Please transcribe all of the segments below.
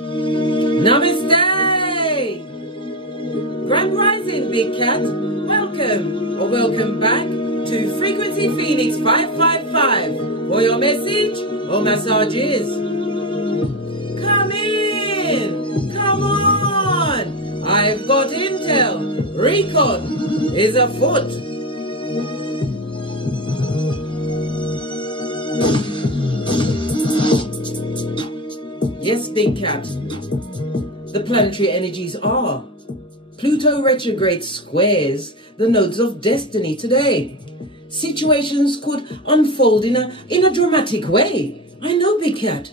Namaste! Grand Rising, Big Cat. Welcome or welcome back to Frequency Phoenix 555 for your message or massages. Come in! Come on! I've got intel. Recon is afoot. Yes, Big Cat. The planetary energies are. Pluto retrograde squares the nodes of destiny today. Situations could unfold in a dramatic way. I know, Big Cat.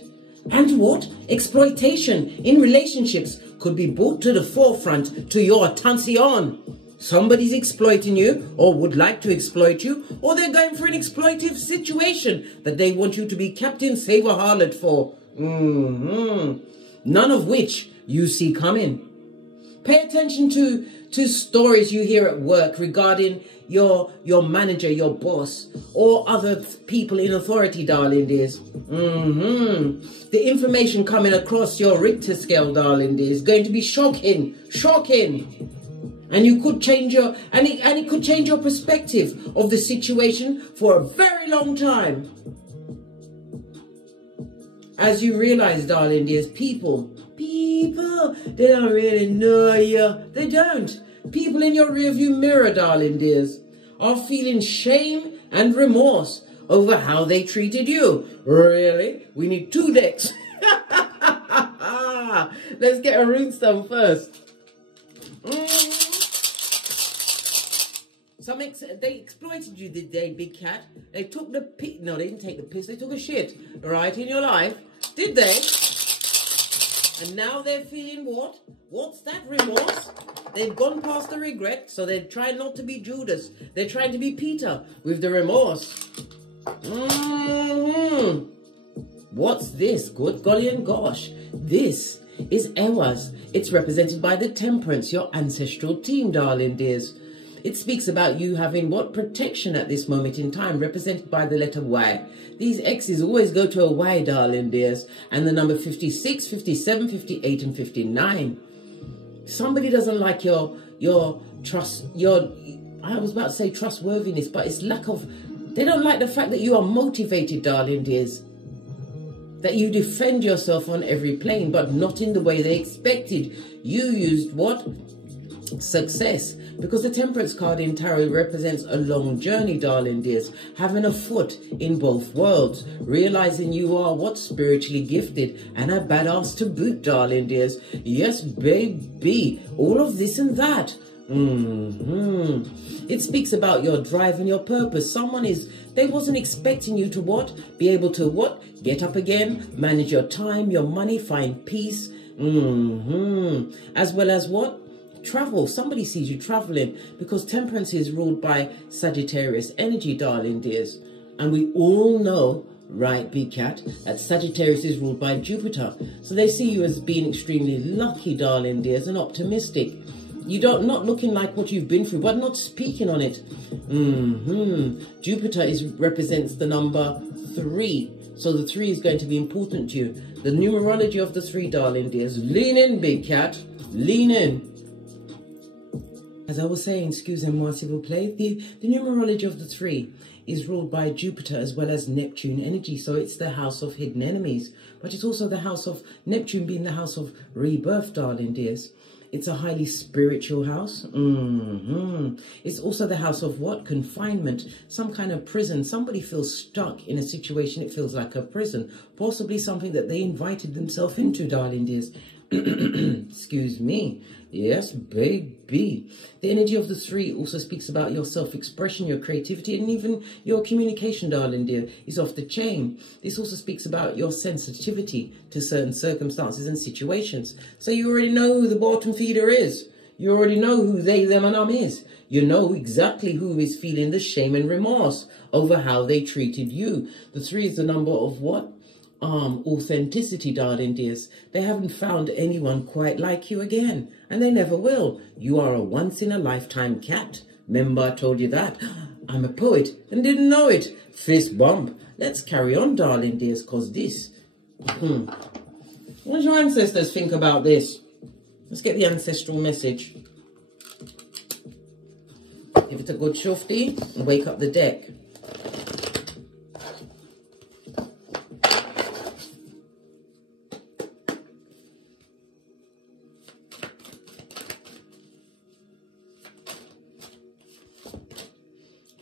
And what? Exploitation in relationships could be brought to the forefront to your attention. Somebody's exploiting you or would like to exploit you, or they're going for an exploitive situation that they want you to be Captain Save a Harlot for. None of which you see coming. Pay attention to stories you hear at work regarding your manager, your boss, or other people in authority, darling dears. The information coming across your Richter scale, darling dears, is going to be shocking, shocking. And you could change your, and it could change your perspective of the situation for a very long time. As you realize, darling dears, people, they don't really know you. They don't. People in your rearview mirror, darling dears, are feeling shame and remorse over how they treated you. Really? We need 2 decks. Let's get a runestone first. They exploited you today, Big Cat. They took the piss. No, they didn't take the piss. They took a shit right in your life. Did they? And now they're feeling what? What's that? Remorse? They've gone past the regret, so they're trying not to be Judas. They're trying to be Peter with the remorse. What's this? Good golly and gosh. This is Ewas. It's represented by the Temperance, your ancestral team, darling dears. It speaks about you having what? Protection at this moment in time, represented by the letter Y. These X's always go to a Y, darling dears, and the number 56, 57, 58, and 59. Somebody doesn't like your trust, I was about to say trustworthiness, but it's lack of, they don't like the fact that you are motivated, darling dears. That you defend yourself on every plane, but not in the way they expected. You used what? Success. Because the Temperance card in Tarot represents a long journey, darling dears, having a foot in both worlds, realizing you are what? Spiritually gifted and a badass to boot, darling dears. Yes, baby, all of this and that. It speaks about your drive and your purpose. They wasn't expecting you to what? Be able to what? Get up again, manage your time, your money, find peace. As well as what? Travel. Somebody sees you traveling, because Temperance is ruled by Sagittarius energy, darling dears. And we all know, right, Big Cat, that Sagittarius is ruled by Jupiter. So they see you as being extremely lucky, darling dears, and optimistic. You don't, not looking like what you've been through, but not speaking on it. Jupiter represents the number 3. So the 3 is going to be important to you. The numerology of the 3, darling dears. Lean in, Big Cat. Lean in. As I was saying, excusez-moi s'il vous plaît, the numerology of the 3 is ruled by Jupiter as well as Neptune energy. So it's the house of hidden enemies. But it's also the house of Neptune being the house of rebirth, darling dears. It's a highly spiritual house. It's also the house of what? Confinement. Some kind of prison. Somebody feels stuck in a situation. It feels like a prison. Possibly something that they invited themselves into, darling dears. Excuse me. Yes, baby. The energy of the 3 also speaks about your self-expression, your creativity, and even your communication, darling dear, is off the chain. This also speaks about your sensitivity to certain circumstances and situations. So you already know who the bottom feeder is. You already know who they, them, and them is. You know exactly who is feeling the shame and remorse over how they treated you. The 3 is the number of what? Authenticity, darling dears. They haven't found anyone quite like you again, and they never will. You are a once-in-a-lifetime cat. Remember I told you that? I'm a poet and didn't know it. Fist bump. Let's carry on, darling dears, because this... What do your ancestors think about this? Let's get the ancestral message. Give it a good shufty and wake up the deck.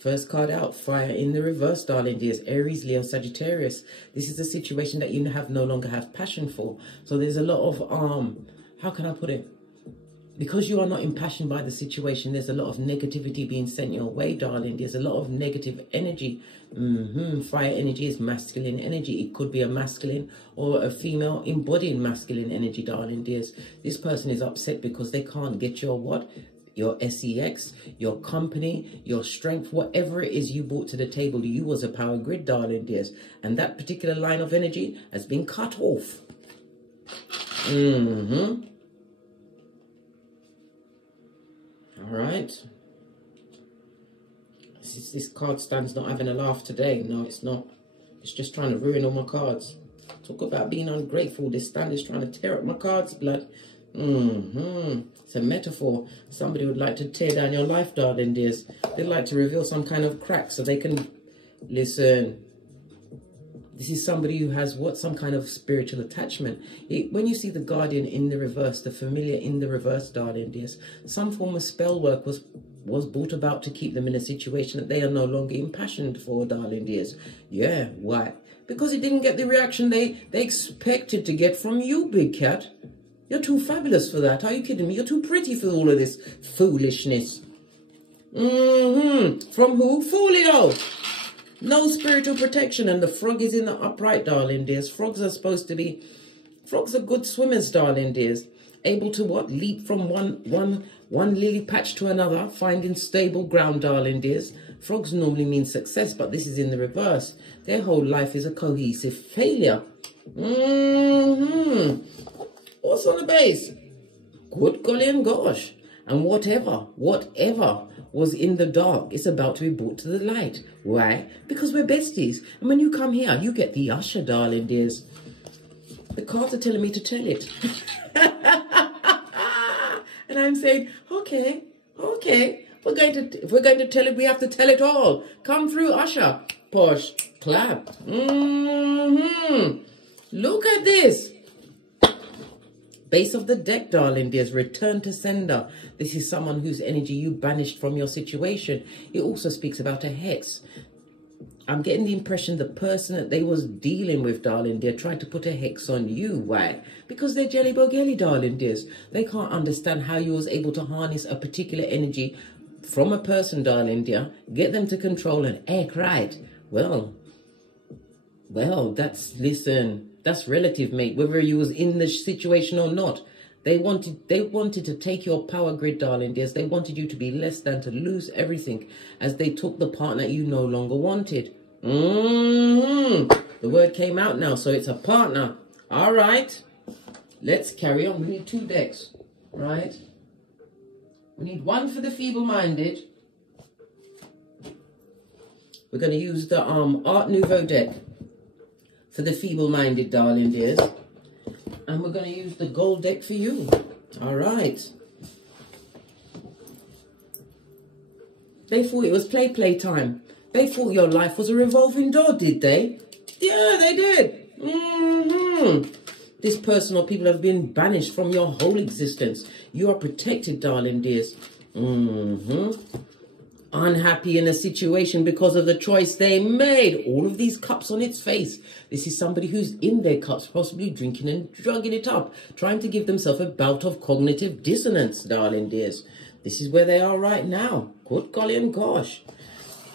First card out, fire in the reverse, darling dears. Aries, Leo, Sagittarius. This is a situation that you no longer have passion for. So there's a lot of, how can I put it? Because you are not impassioned by the situation, there's a lot of negativity being sent your way, darling. There's a lot of negative energy. Fire energy is masculine energy. It could be a masculine or a female embodying masculine energy, darling dears. This person is upset because they can't get your what? Your sex, your company, your strength, whatever it is you brought to the table, you was a power grid, darling dears. And that particular line of energy has been cut off. All right. This card stand's not having a laugh today. No, it's not. It's just trying to ruin all my cards. Talk about being ungrateful. This stand is trying to tear up my cards, blood. It's a metaphor. Somebody would like to tear down your life, darling dears. They'd like to reveal some kind of crack so they can listen. This is somebody who has what? Some kind of spiritual attachment. When you see the guardian in the reverse, the familiar in the reverse, darling dears, some form of spell work was brought about to keep them in a situation that they are no longer impassioned for, darling dears. Yeah, why? Because it didn't get the reaction they expected to get from you, big cat. You're too fabulous for that. Are you kidding me? You're too pretty for all of this foolishness. From who? Folio. No spiritual protection. And the frog is in the upright, darling dears. Frogs are supposed to be... Frogs are good swimmers, darling dears. Able to what? Leap from one lily patch to another. Finding stable ground, darling dears. Frogs normally mean success, but this is in the reverse. Their whole life is a cohesive failure. What's on the base? Good golly and gosh. And whatever was in the dark is about to be brought to the light. Why? Because we're besties. And when you come here, you get the usher, darling dears. The cards are telling me to tell it. And I'm saying, okay. If we're going to tell it, we have to tell it all. Come through, usher. Push, clap. Look at this. Base of the deck, darling dears, return to sender. This is someone whose energy you banished from your situation. It also speaks about a hex. I'm getting the impression the person that they was dealing with, darling dear, tried to put a hex on you. Why? Because they're jelly bogelly, darling dears. They can't understand how you was able to harness a particular energy from a person, darling dear, get them to control and act right. Well, listen, that's relative, mate, whether you was in the situation or not. They wanted to take your power grid, darling dears. They wanted you to be less than, to lose everything, as they took the partner you no longer wanted. The word came out now, so it's a partner. All right, let's carry on. We need 2 decks, right? We need 1 for the feeble-minded. We're going to use the Art Nouveau deck for the feeble-minded, darling dears. And we're going to use the gold deck for you. All right. They thought it was play time. They thought your life was a revolving door, did they? Yeah, they did. This person or people have been banished from your whole existence. You are protected, darling dears. Unhappy in a situation because of the choice they made. All of these cups on its face. This is somebody who's in their cups, possibly drinking and drugging it up, trying to give themselves a bout of cognitive dissonance, darling dears. This is where they are right now. Good golly and gosh.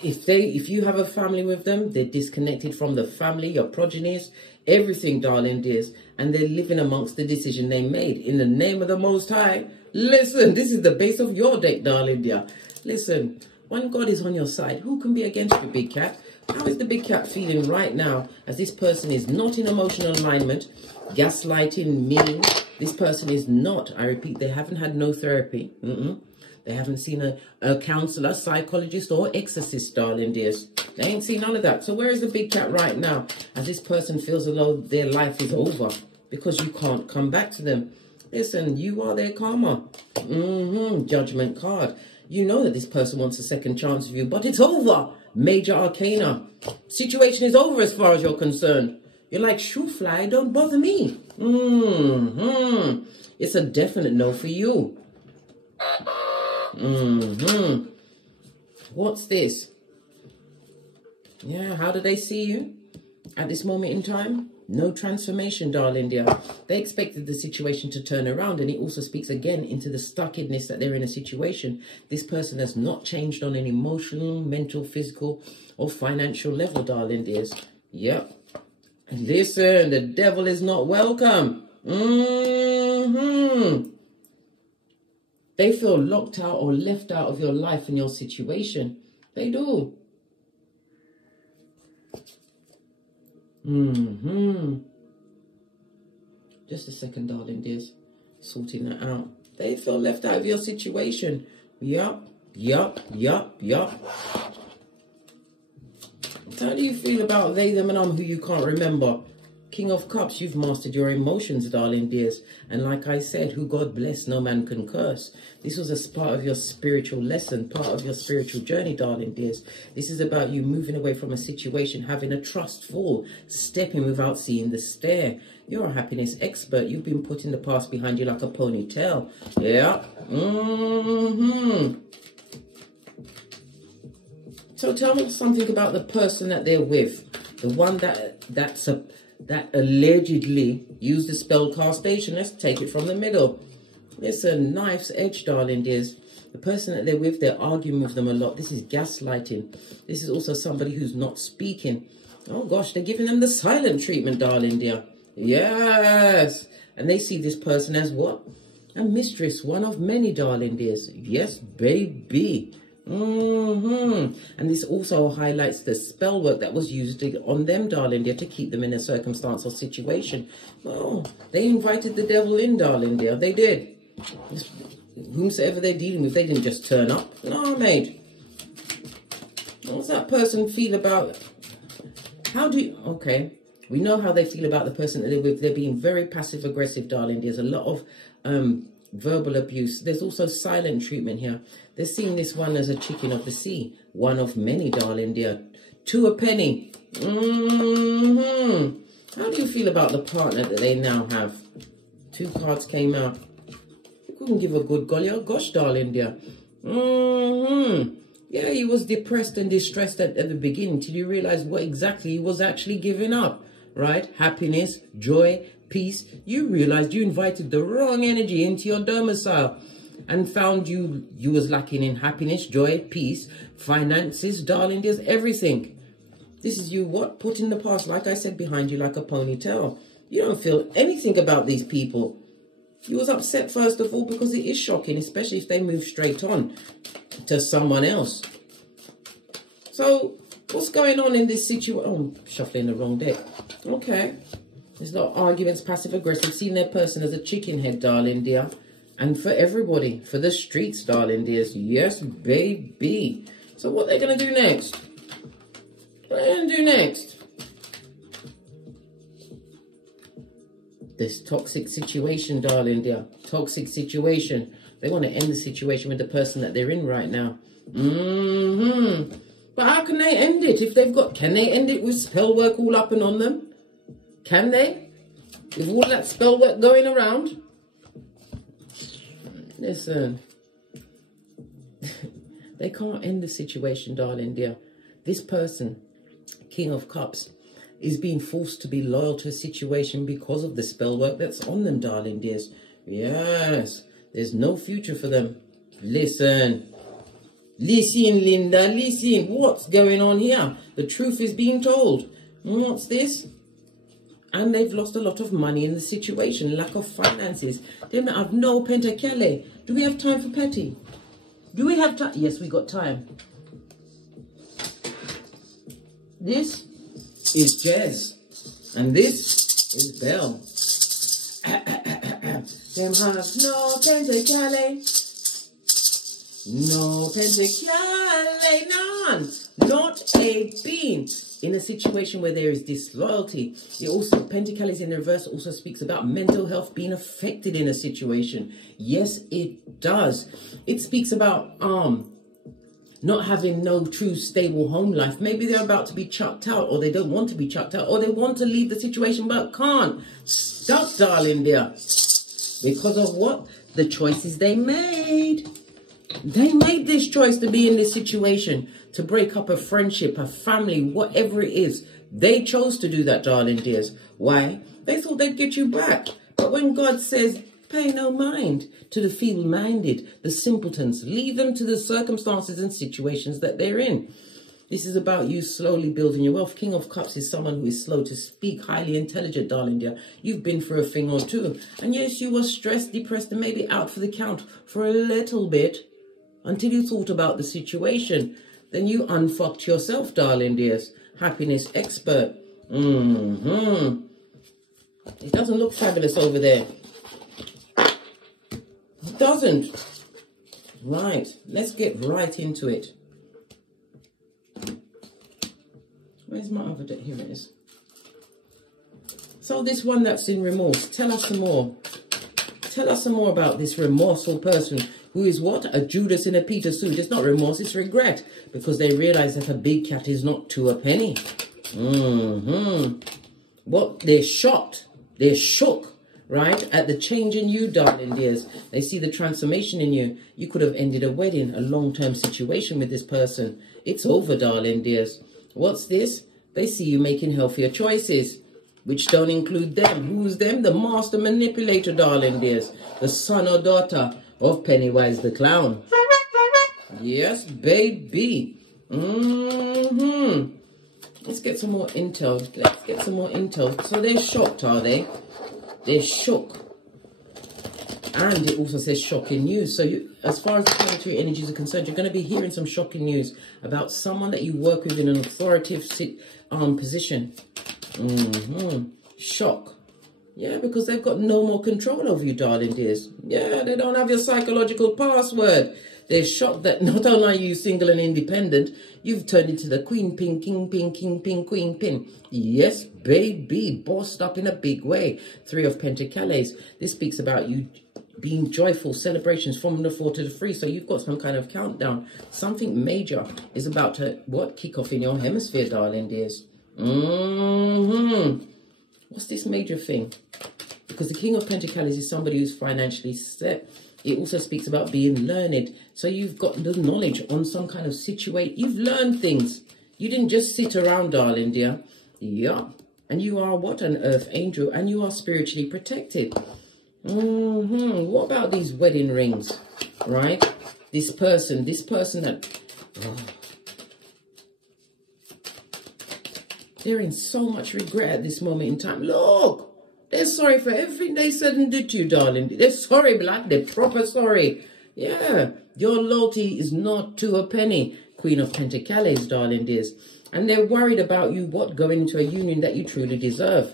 If you have a family with them, they're disconnected from the family, your progenies, everything, darling dears, and they're living amongst the decision they made. In the name of the Most High, listen, this is the base of your deck, darling dear. Listen, when God is on your side, who can be against you, big cat? How is the big cat feeling right now, as this person is not in emotional alignment, gaslighting, mean? This person is not, I repeat, they haven't had no therapy. They haven't seen a counselor, psychologist, or exorcist, darling dears. They ain't seen none of that. So where is the big cat right now, as this person feels as though their life is over? because you can't come back to them. Listen, you are their karma. Judgment card. You know that this person wants a second chance of you, but it's over. Major arcana. Situation is over as far as you're concerned. You're like, shoo fly, don't bother me. It's a definite no for you. What's this? Yeah, how do they see you at this moment in time? No transformation, darling dear. They expected the situation to turn around, and it also speaks again into the stuckedness that they're in a situation. This person has not changed on an emotional, mental, physical, or financial level, darling dears. Yep. Listen, the devil is not welcome. They feel locked out or left out of your life and your situation. They do. Just a second, darling dears. Sorting that out. They feel left out of your situation. Yup. How do you feel about they, them, and who you can't remember? King of Cups, you've mastered your emotions, darling dears. And like I said, who God bless, no man can curse. This was a part of your spiritual lesson, part of your spiritual journey, darling dears. This is about you moving away from a situation, having a trustful, stepping without seeing the stare. You're a happiness expert. You've been putting the past behind you like a ponytail. Yeah. So tell me something about the person that they're with. The one that allegedly used the spell castation. Let's take it from the middle. Listen, knife's edge, darling dears. The person that they're with, they're arguing with them a lot. This is gaslighting. This is also somebody who's not speaking. Oh gosh, they're giving them the silent treatment, darling dear. Yes. And they see this person as what? A mistress, one of many, darling dears. Yes, baby. And this also highlights the spell work that was used on them, darling dear, to keep them in a circumstance or situation. Oh, they invited the devil in, darling dear. They did. Whomsoever they're dealing with, they didn't just turn up. No, mate. What's that person feel about? How do you... Okay, we know how they feel about the person that they're with. They're being very passive-aggressive, darling. There's a lot of verbal abuse. There's also silent treatment here. They're seeing this one as a chicken of the sea. One of many, darling dear. 2 a penny. How do you feel about the partner that they now have? 2 cards came out. You couldn't give a good golly. Oh gosh, darling dear. Yeah, he was depressed and distressed at the beginning till you realize what exactly he was actually giving up. Right? Happiness, joy, peace. You realized you invited the wrong energy into your domicile and found you was lacking in happiness, joy, peace, finances, darling dears, everything. This is you, what? Putting the past, like I said, behind you like a ponytail. You don't feel anything about these people. You was upset, first of all, because it is shocking, especially if they move straight on to someone else. So, what's going on in this situation? Oh, I'm shuffling the wrong deck. Okay. There's no arguments, passive-aggressive, seeing their person as a chicken head, darling dear. And for everybody, for the streets, darling dears. Yes, baby. So what they're going to do next? What are they going to do next? This toxic situation, darling dear. Toxic situation. They want to end the situation with the person that they're in right now. But how can they end it if they've got... Can they end it with spell work all up and on them? Can they? With all that spell work going around? Listen. They can't end the situation, darling dear. This person, King of Cups, is being forced to be loyal to a situation because of the spell work that's on them, darling dears. Yes. There's no future for them. Listen. Listen, Linda. Listen. What's going on here? The truth is being told. What's this? And they've lost a lot of money in the situation. Lack of finances. They don't have no pentakele. Do we have time for petty? Do we have time? Yes, we got time. This is Jez. And this is Belle. Them have no pentakele. No pentakele. None. not a being in a situation where there is disloyalty. It also, Pentacles in the reverse also speaks about mental health being affected in a situation. Yes, it does. It speaks about not having no true stable home life. Maybe they're about to be chucked out, or they don't want to be chucked out, or they want to leave the situation but can't. Stuck, darling dear. Because of what? The choices they made. They made this choice to be in this situation, to break up a friendship, a family, whatever it is. They chose to do that, darling dears. Why? They thought they'd get you back. But when God says, pay no mind to the feeble-minded, the simpletons, leave them to the circumstances and situations that they're in. This is about you slowly building your wealth. King of Cups is someone who is slow to speak, highly intelligent, darling dear. You've been through a thing or two. And yes, you were stressed, depressed, and maybe out for the count for a little bit until you thought about the situation. Then you unfucked yourself, darling dears. Happiness expert. It doesn't look fabulous over there. It doesn't. Right. Let's get right into it. Where's my other deck? Here it is. So this one that's in remorse. Tell us some more. Tell us some more about this remorseful person who is what? A Judas in a Peter suit. It's not remorse, it's regret. Because they realize that a big cat is not two a penny. What? They're shocked. They're shook. Right? At the change in you, darling dears. They see the transformation in you. You could have ended a wedding, a long-term situation with this person. It's over, darling dears. What's this? They see you making healthier choices, which don't include them. Who's them? The master manipulator, darling dears. The son or daughter of Pennywise the Clown. Yes, baby. Let's get some more intel. Let's get some more intel. So they're shocked, are they? They're shook. And it also says shocking news. So you, as far as the planetary energies are concerned, you're going to be hearing some shocking news about someone that you work with in an authoritative position. Shock. Yeah, because they've got no more control over you, darling dears. Yeah, they don't have your psychological password. They're shocked that not only are you single and independent, you've turned into the queen pin, king pin, king pin, queen pin. Yes, baby, bossed up in a big way. 3 of Pentacles. This speaks about you being joyful, celebrations from the 4 to the 3. So you've got some kind of countdown. Something major is about to, what, kick off in your hemisphere, darling dears. What's this major thing? Because the King of Pentacles is somebody who's financially set. It also speaks about being learned. So you've got the knowledge on some kind of situation. You've learned things. You didn't just sit around, darling dear. Yeah. And you are what? An earth angel. And you are spiritually protected. What about these wedding rings? Right? This person that... Oh, they're in so much regret at this moment in time. Look! They're sorry for everything they said and did to you, darling. They're sorry, black. They're proper sorry. Yeah. Your loyalty is not to a penny. Queen of Pentacles, darling dears. And they're worried about you, what, going into a union that you truly deserve.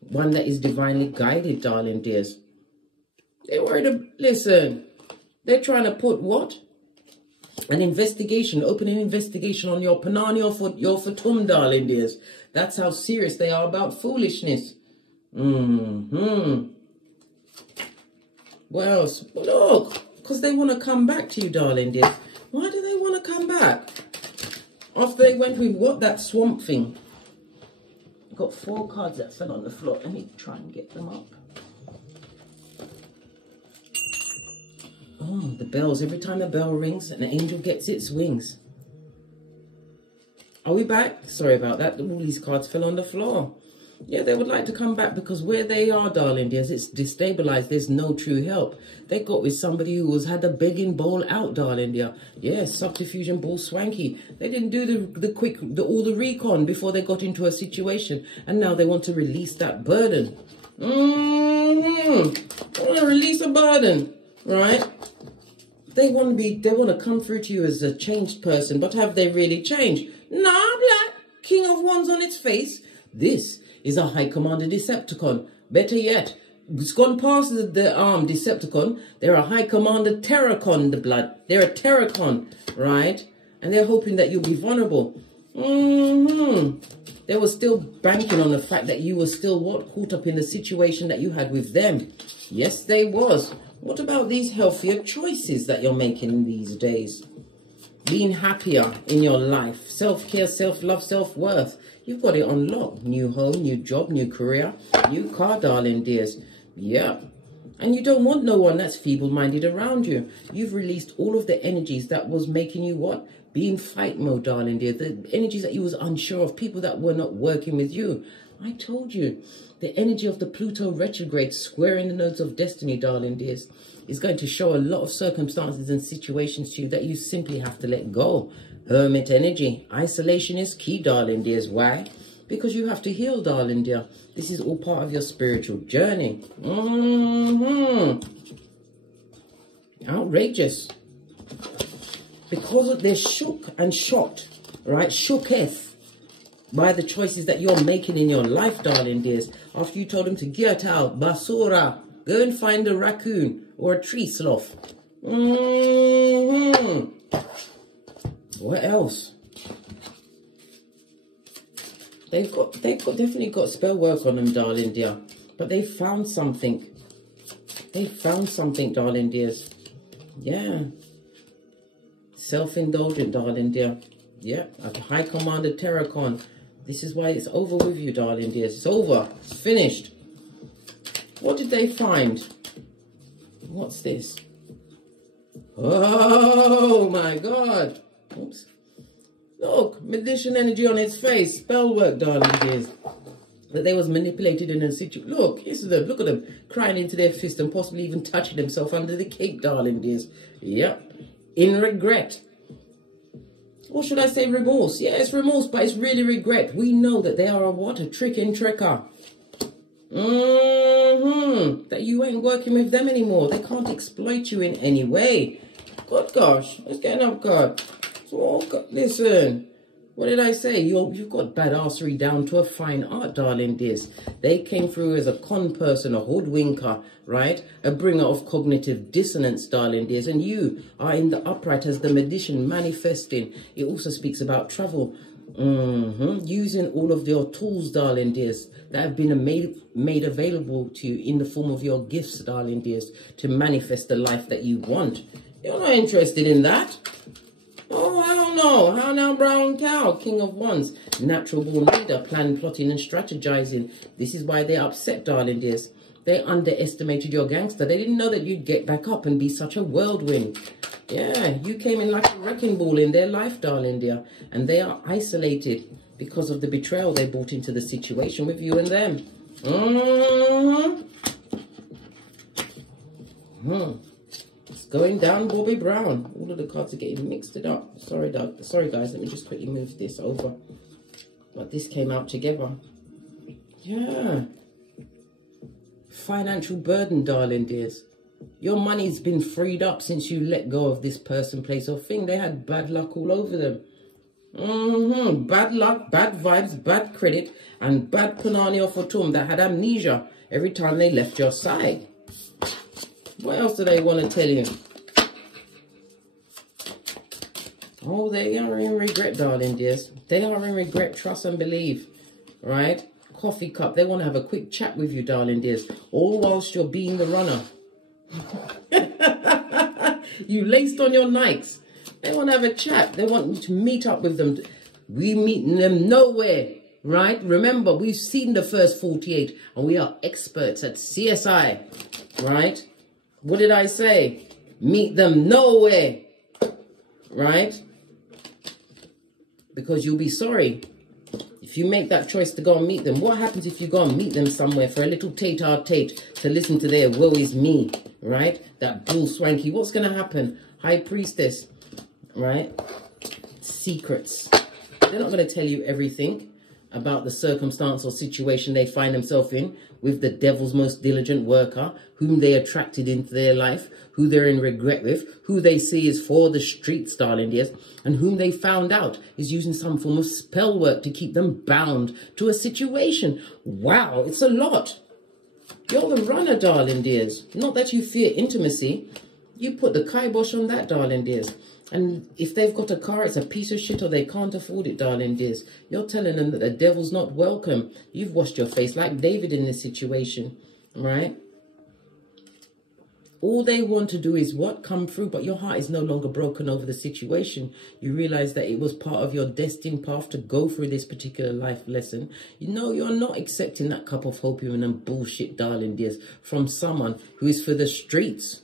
One that is divinely guided, darling dears. They're worried. Listen. They're trying to put what? An investigation. Open an investigation on your panani or your fatum, darling dears. That's how serious they are about foolishness. What else? Well, look, because they want to come back to you, darling dear. Why do they want to come back? After they went with what? That swamp thing. I've got 4 cards that fell on the floor. Let me try and get them up. Oh, the bells. Every time the bell rings, an angel gets its wings. Are we back? Sorry about that. All these cards fell on the floor. Yeah, they would like to come back because where they are, darling dears, it's destabilized. There's no true help. They got with somebody who had the begging bowl out, darling dear. Yeah, subterfuge ball swanky. They didn't do all the recon before they got into a situation. And now they want to release that burden. They want to release a burden, right? They want to come through to you as a changed person, but have they really changed? Nah, black. King of Wands on its face. This is a High Commander Decepticon. Better yet, it's gone past the Decepticon. They're a High Commander Terracon, the blood. They're a Terracon, right? And they're hoping that you'll be vulnerable. They were still banking on the fact that you were still caught up in the situation that you had with them. Yes, they was. What about these healthier choices that you're making these days? Being happier in your life. Self-care, self-love, self-worth. You've got it on lock. New home, new job, new career, new car, darling dears. Yeah. And you don't want no one that's feeble-minded around you. You've released all of the energies that was making you what? Be in fight mode, darling dear. The energies that you was unsure of, people that were not working with you. I told you, the energy of the Pluto retrograde squaring the nodes of destiny, darling dears, is going to show a lot of circumstances and situations to you that you simply have to let go. Hermit energy. Isolation is key, darling dears. Why? Because you have to heal, darling dear. This is all part of your spiritual journey. Outrageous. Because they're shook and shocked, right? Shooketh by the choices that you're making in your life, darling dears. After you told them to get out, basura, go and find a raccoon or a tree sloth. What else? They've definitely got spell work on them, darling dear. But they found something. They found something, darling dears. Yeah. Self-indulgent, darling dear. Yeah, a High Commander Terracon. This is why it's over with you, darling dears. It's over. It's finished. What did they find? What's this? Oh my God. Oops. Look, magician energy on its face. Spell work, darling dears. That they was manipulated in a situation. Look, look at them crying into their fist and possibly even touching themselves under the cape, darling dears. Yep. In regret. Or should I say remorse? Yeah, it's remorse, but it's really regret. We know that they are a what? A trick and tricker. That you ain't working with them anymore. They can't exploit you in any way. Good gosh. Let's get up, God. Oh, God. Listen. What did I say? You've got badassery down to a fine art, darling dears. They came through as a con person, a hoodwinker, right? A bringer of cognitive dissonance, darling dears. And you are in the upright as the magician manifesting. It also speaks about travel. Using all of your tools, darling dears, that have been made available to you in the form of your gifts, darling dears, to manifest the life that you want. You're not interested in that. Oh, hell no. How now, brown cow, king of wands, natural born leader, plan, plotting and strategizing. This is why they're upset, darling dears. They underestimated your gangster. They didn't know that you'd get back up and be such a whirlwind. Yeah, you came in like a wrecking ball in their life, darling dear. And they are isolated because of the betrayal they brought into the situation with you and them. It's going down, Bobby Brown. All of the cards are getting mixed up. Sorry, Doug. Sorry, guys. Let me just quickly move this over. But this came out together. Yeah. Financial burden, darling dears. Your money's been freed up since you let go of this person, place or thing. They had bad luck all over them. Bad luck, bad vibes, bad credit, and bad panani or fortune that had amnesia every time they left your side. What else do they want to tell you? Oh, they are in regret, darling dears. They are in regret, trust and believe, right? Coffee cup. They want to have a quick chat with you, darling dears, all whilst you're being the runner. You laced on your Nikes. They want to have a chat. They want you to meet up with them. We meeting them nowhere, right? Remember, we've seen the first 48 and we are experts at CSI, right? What did I say? Meet them nowhere, right? Because you'll be sorry if you make that choice to go and meet them. What happens if you go and meet them somewhere for a little tate-a-tate to listen to their woe is me, right? That bull swanky. What's going to happen? High Priestess, right? Secrets. They're not going to tell you everything about the circumstance or situation they find themselves in with the devil's most diligent worker, whom they attracted into their life, who they're in regret with, who they see is for the streets, darling dears, and whom they found out is using some form of spell work to keep them bound to a situation. Wow, it's a lot. You're the runner, darling dears. Not that you fear intimacy. You put the kibosh on that, darling dears. And if they've got a car, it's a piece of shit or they can't afford it, darling dears. You're telling them that the devil's not welcome. You've washed your face like David in this situation, right? All they want to do is what? Come through, but your heart is no longer broken over the situation. You realize that it was part of your destined path to go through this particular life lesson. You know, you're not accepting that cup of opium and bullshit, darling dears, from someone who is for the streets.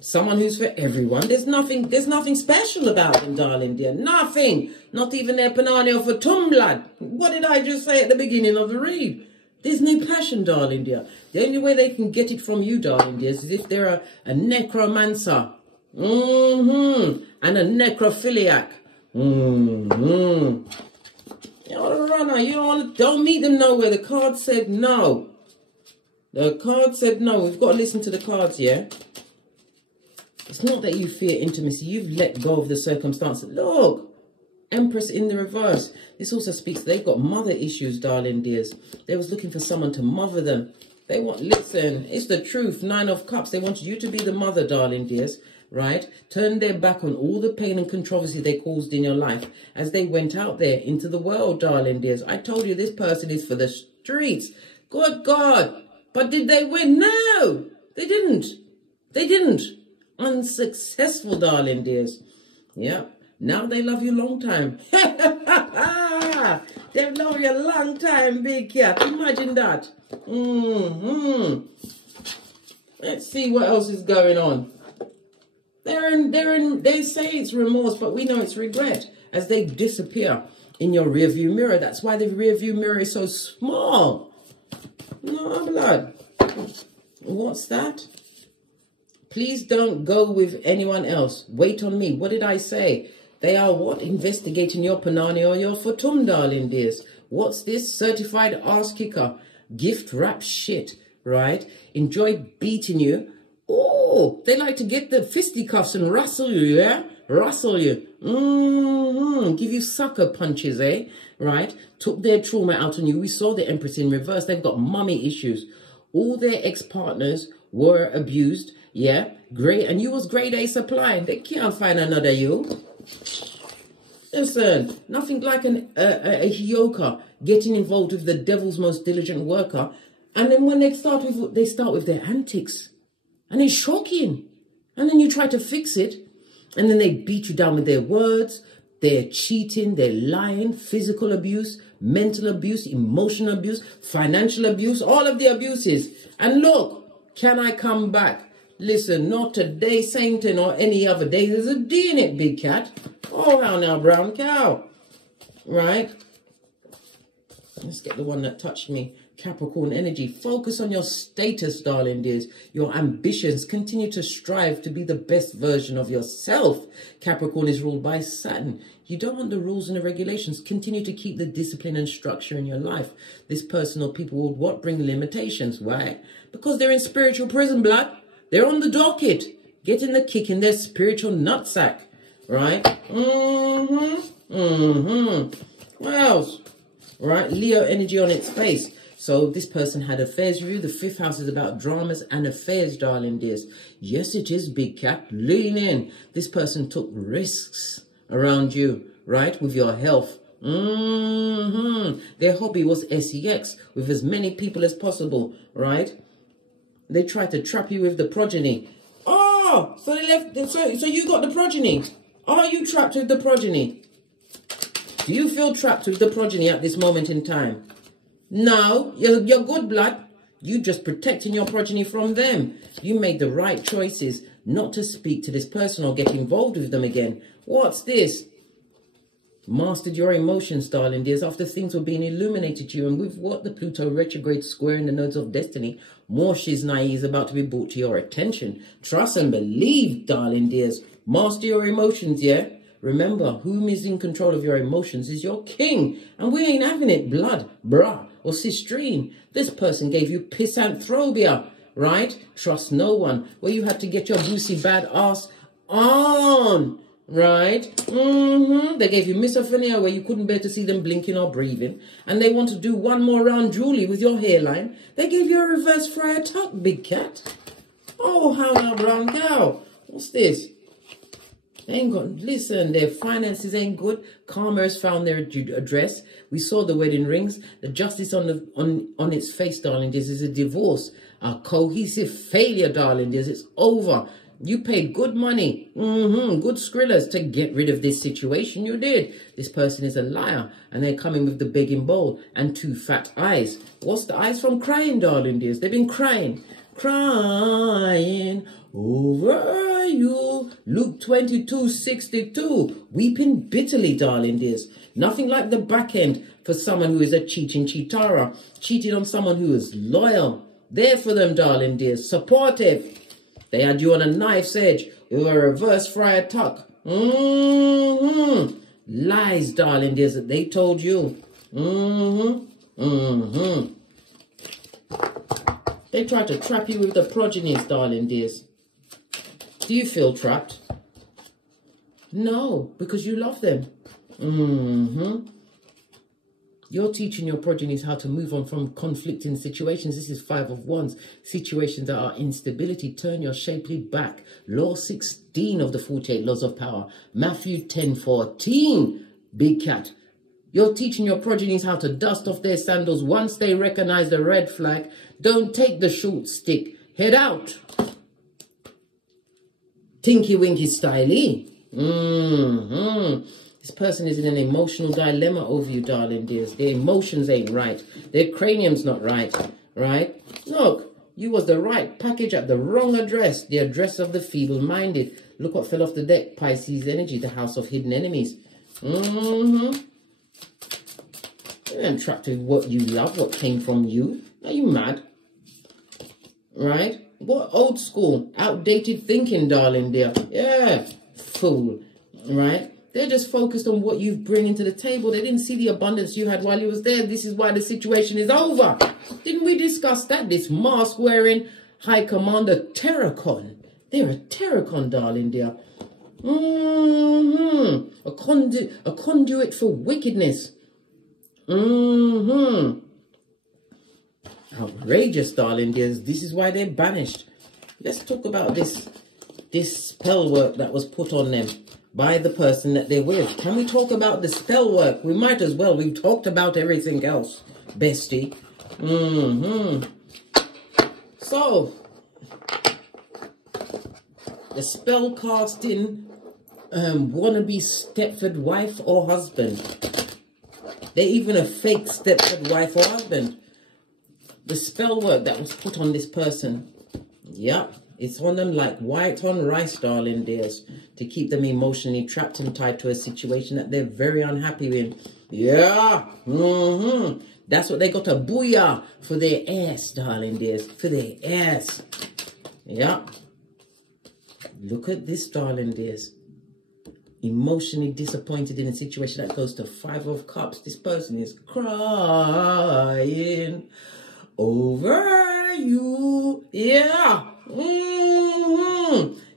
Someone who's for everyone. There's nothing special about them, darling dear. Nothing. Not even their panani for blood. What did I just say at the beginning of the read? There's no passion, darling dear. The only way they can get it from you, darling dears, is if they're a necromancer. And a necrophiliac. You're a runner. You don't meet them nowhere. The card said no. The card said no. We've got to listen to the cards, yeah? It's not that you fear intimacy. You've let go of the circumstances. Look. Empress in the reverse. This also speaks, they've got mother issues, darling dears. They was looking for someone to mother them. They want, listen, it's the truth. 9 of Cups. They want you to be the mother, darling dears, right? Turn their back on all the pain and controversy they caused in your life as they went out there into the world, darling dears. I told you this person is for the streets. Good God. But did they win? No, they didn't. They didn't. Unsuccessful, darling dears. Yeah. Now they love you long time. They love you a long time, big cat. Imagine that. Let's see what else is going on. They say it's remorse, but we know it's regret as they disappear in your rearview mirror. That's why the rearview mirror is so small. No, blood. What's that? Please don't go with anyone else. Wait on me. What did I say? They are what? Investigating your panani or your futum, darling dears. What's this? Certified ass kicker. Gift wrap shit, right? Enjoy beating you. Oh, they like to get the fisticuffs and rustle you, yeah? Rustle you. Give you sucker punches, eh? Right? Took their trauma out on you. We saw the Empress in reverse. They've got mummy issues. All their ex-partners were abused, yeah? Great. And you was grade A supply. They can't find another you. Listen, nothing like a HEYOKA getting involved with the devil's most diligent worker. And then when they start with their antics. And it's shocking. And then you try to fix it. And then they beat you down with their words. They're cheating, they're lying, physical abuse, mental abuse, emotional abuse, financial abuse, all of the abuses. And look, can I come back? Listen, not today, Sainton, or any other day. There's a D in it, big cat. Oh, how now, brown cow. Right? Let's get the one that touched me. Capricorn energy. Focus on your status, darling dears. Your ambitions. Continue to strive to be the best version of yourself. Capricorn is ruled by Saturn. You don't want the rules and the regulations. Continue to keep the discipline and structure in your life. This person or people will what? Bring limitations. Why? Because they're in spiritual prison, blood. They're on the docket. Getting the kick in their spiritual nutsack. Right? What else? Right? Leo energy on its face. So this person had affairs with you. The 5th house is about dramas and affairs, darling dears. Yes, it is, big cat. Lean in. This person took risks around you, right? With your health. Their hobby was sex with as many people as possible, right? They tried to trap you with the progeny. Oh, so they left. So you got the progeny. Are you trapped with the progeny? Do you feel trapped with the progeny at this moment in time? No, you're good, blood. You just protecting your progeny from them. You made the right choices not to speak to this person or get involved with them again. What's this? Mastered your emotions, darling dears, after things were being illuminated to you. And with what? The Pluto retrograde square in the nodes of destiny, more shiznai is about to be brought to your attention. Trust and believe, darling dears. Master your emotions, yeah? Remember, whom is in control of your emotions is your king. And we ain't having it, blood, bruh, or sistrine. This person gave you pisanthropia, right? Trust no one. Where you had to get your juicy bad ass on, right? They gave you misophonia where you couldn't bear to see them blinking or breathing. And they want to do one more round Julie with your hairline. They gave you a reverse friar tuck, big cat. Oh, how now, brown cow. What's this? They ain't got, listen, their finances ain't good. Karma has found their address. We saw the wedding rings. The justice on its face, darling. This is a divorce. A cohesive failure, darling. This it's over. You paid good money, good skrillers to get rid of this situation. You did. This person is a liar, and they're coming with the begging bowl and 2 fat eyes. What's the eyes from? Crying, darling dears. They've been crying over you. Luke 22:62. Weeping bitterly, darling dears. Nothing like the back end for someone who is a cheating cheatara. Cheated on someone who is loyal. There for them, darling dears. Supportive. They had you on a knife's edge. You were a reverse friar tuck. Lies, darling dears, that they told you. They tried to trap you with the progenies, darling dears. Do you feel trapped? No, because you love them. You're teaching your progenies how to move on from conflicting situations. This is 5 of Wands. Situations that are instability. Turn your shapely back. Law 16 of the 48 laws of power. Matthew 10:14. Big cat. You're teaching your progenies how to dust off their sandals once they recognize the red flag. Don't take the short stick. Head out. Tinky Winky Styley. This person is in an emotional dilemma over you, darling dears. Their emotions ain't right. Their cranium's not right. Right? Look, you was the right package at the wrong address. The address of the feeble-minded. Look what fell off the deck. Pisces energy, the house of hidden enemies. You ain't trapped with what you love, what came from you. Are you mad? Right? What old school, outdated thinking, darling dear. Yeah, fool. Right? They're just focused on what you bring into the table. They didn't see the abundance you had while you was there. This is why the situation is over. Didn't we discuss that? This mask-wearing High Commander Terracon. They're a Terracon, darling dear. A conduit for wickedness. Outrageous, darling dears. This is why they're banished. Let's talk about this spell work that was put on them by the person that they're with. Can we talk about the spell work? We might as well. We've talked about everything else, bestie. So, the spell casting wannabe Stepford wife or husband. They're even a fake Stepford wife or husband. The spell work that was put on this person. Yep. It's on them like white on rice, darling dears, to keep them emotionally trapped and tied to a situation that they're very unhappy with. Yeah. That's what they got a booyah for their ass, darling dears, for their ass. Yeah. Look at this, darling dears. Emotionally disappointed in a situation that goes to 5 of Cups. This person is crying over you. Yeah.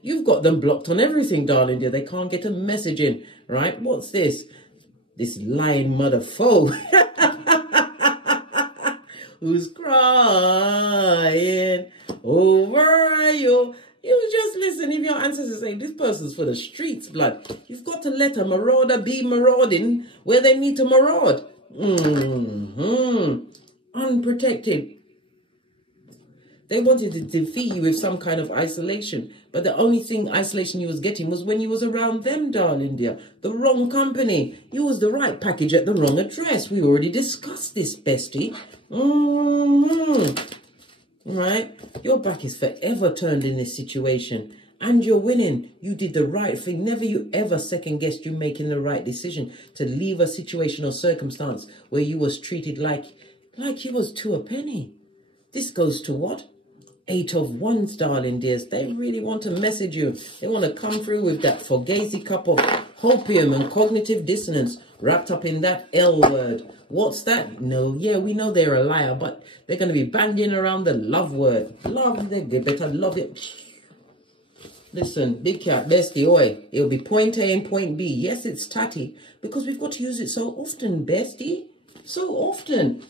You've got them blocked on everything, darling dear. They can't get a message in, right? What's this? This lying mother foe who's crying over you. You just listen. If your ancestors say this person's for the streets, blood, you've got to let a marauder be marauding where they need to maraud. Unprotected. They wanted to defeat you with some kind of isolation. But the only thing isolation you was getting was when you was around them, darling dear. The wrong company. You was the right package at the wrong address. We already discussed this, bestie. Right? Your back is forever turned in this situation. And you're winning. You did the right thing. Never you ever second-guessed you making the right decision to leave a situation or circumstance where you was treated like you was 2 a penny. This goes to what? 8 of Wands, darling dears. They really want to message you. They want to come through with that fugazi cup of hopium and cognitive dissonance wrapped up in that L word. What's that? No, yeah, we know they're a liar, but they're going to be banging around the love word. Love, they better love it. Listen, big cat, bestie, oi. It'll be point A and point B. Yes, it's tatty, because we've got to use it so often, bestie. So often.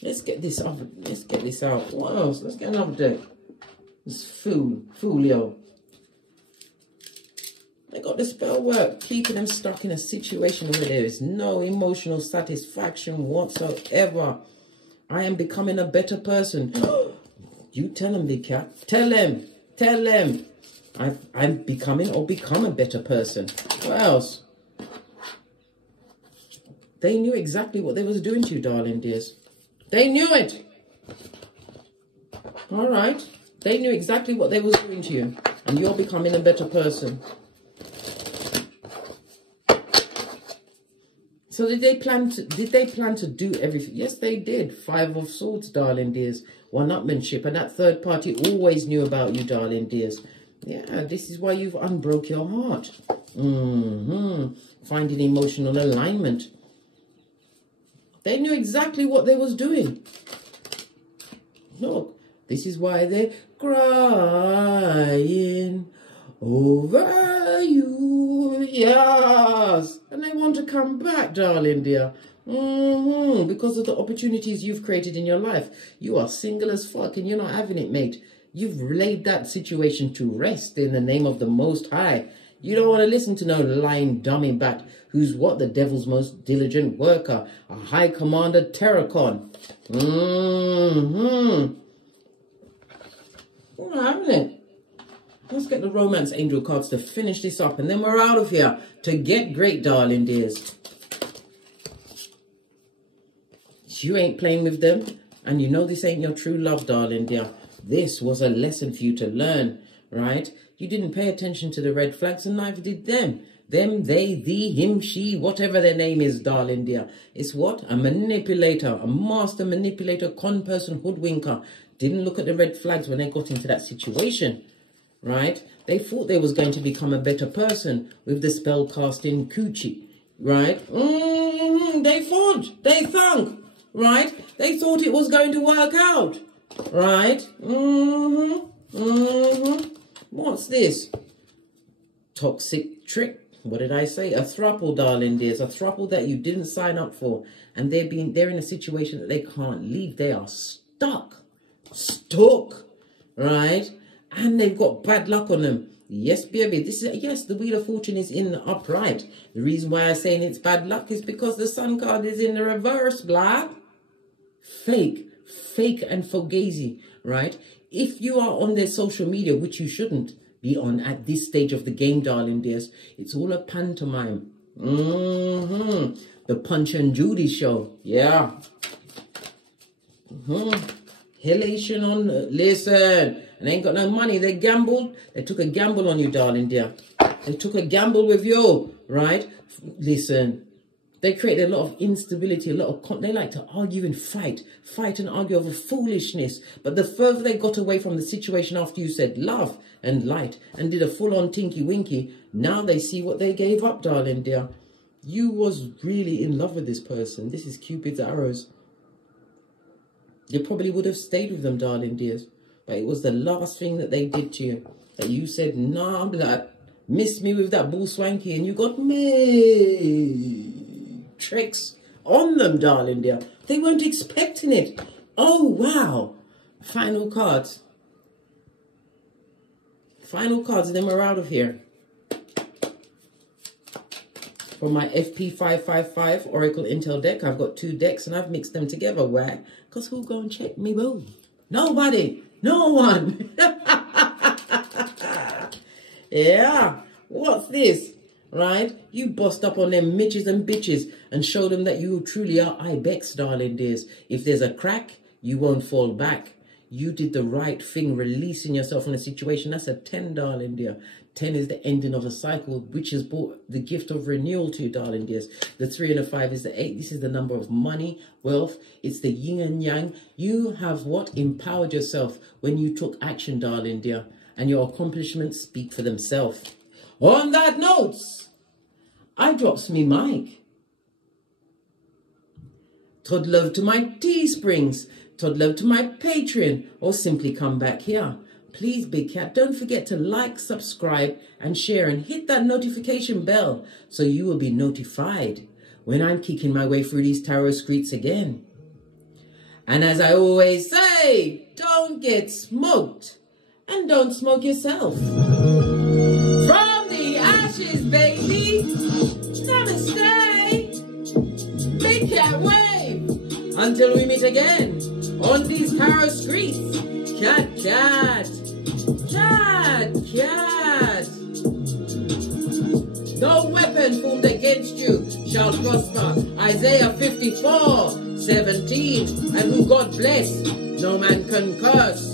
Let's get this up. Let's get this out. What else? Let's get another deck. It's foolio. They got the spell work, keeping them stuck in a situation where there is no emotional satisfaction whatsoever. I am becoming a better person. You tell them, big cat. Tell them. Tell them. I'm becoming or become a better person. What else? They knew exactly what they was doing to you, darling dears. They knew it. All right. They knew exactly what they was doing to you. And you're becoming a better person. So did they plan to do everything? Yes, they did. 5 of Swords, darling dears. One-upmanship. And that third party always knew about you, darling dears. Yeah, this is why you've unbroke your heart. Finding emotional alignment. They knew exactly what they was doing. Look, this is why they're crying over you. Yes. And they want to come back, darling dear. Because of the opportunities you've created in your life. You are single as fuck and you're not having it, mate. You've laid that situation to rest in the name of the Most High. You don't want to listen to no lying dummy bat who's what? The devil's most diligent worker. A high commander terracon. You're not having it. Let's get the romance angel cards to finish this up. And then we're out of here to get great, darling dears. You ain't playing with them. And you know this ain't your true love, darling dear. This was a lesson for you to learn, right? You didn't pay attention to the red flags and neither did them. Them, they, thee, him, she, whatever their name is, darling dear. It's what? A manipulator, a master manipulator, con person, hoodwinker. Didn't look at the red flags when they got into that situation, right? They thought they was going to become a better person with the spell casting coochie, right? They thought, they thunk, right? They thought it was going to work out. Right? What's this? Toxic trick. What did I say? A throuple, darling dears. A throuple that you didn't sign up for. And they're in a situation that they can't leave. They are stuck. Stuck. Right? And they've got bad luck on them. Yes, baby. Yes, the Wheel of Fortune is in the upright. The reason why I'm saying it's bad luck is because the Sun card is in the reverse, blah. Fake and fugazi, right? If you are on their social media, which you shouldn't be on at this stage of the game, darling dears, it's all a pantomime. The Punch and Judy show, yeah. Helation on, listen, and they ain't got no money. They gambled. They took a gamble on you, darling dear. They took a gamble with you, right? Listen. They created a lot of instability, a lot of... They like to argue and fight and argue over foolishness. But the further they got away from the situation after you said love and light and did a full-on tinky-winky, now they see what they gave up, darling dear. You was really in love with this person. This is Cupid's arrows. You probably would have stayed with them, darling dears. But it was the last thing that they did to you. That you said, nah, blood, miss me with that bull swanky, and you got me. Tricks on them, darling dear. They weren't expecting it. Oh, wow. Final cards. Final cards, and then we're out of here. For my FP555 Oracle Intel deck, I've got 2 decks, and I've mixed them together. Why? Because who gonna check me, boo? Nobody. No one. Yeah. What's this? Right? You bust up on them midges and bitches and show them that you truly are ibex, darling dears. If there's a crack, you won't fall back. You did the right thing, releasing yourself from a situation. That's a 10, darling dear. 10 is the ending of a cycle, which has brought the gift of renewal to you, darling dears. The 3 and the 5 is the 8. This is the number of money, wealth. It's the yin and yang. You have what? Empowered yourself when you took action, darling dear. And your accomplishments speak for themselves. On that note, I drops me mic. Todd love to my Teesprings. Todd love to my Patreon. Or simply come back here. Please, Big Cat, don't forget to like, subscribe, and share, and hit that notification bell so you will be notified when I'm kicking my way through these tarot streets again. And as I always say, don't get smoked and don't smoke yourself. From the ashes, baby. Namaste. Big cat wave. Until we meet again on these tarot streets. Cat, cat. Cat, cat. No weapon formed against you shall prosper. Isaiah 54:17. And who God bless, no man can curse.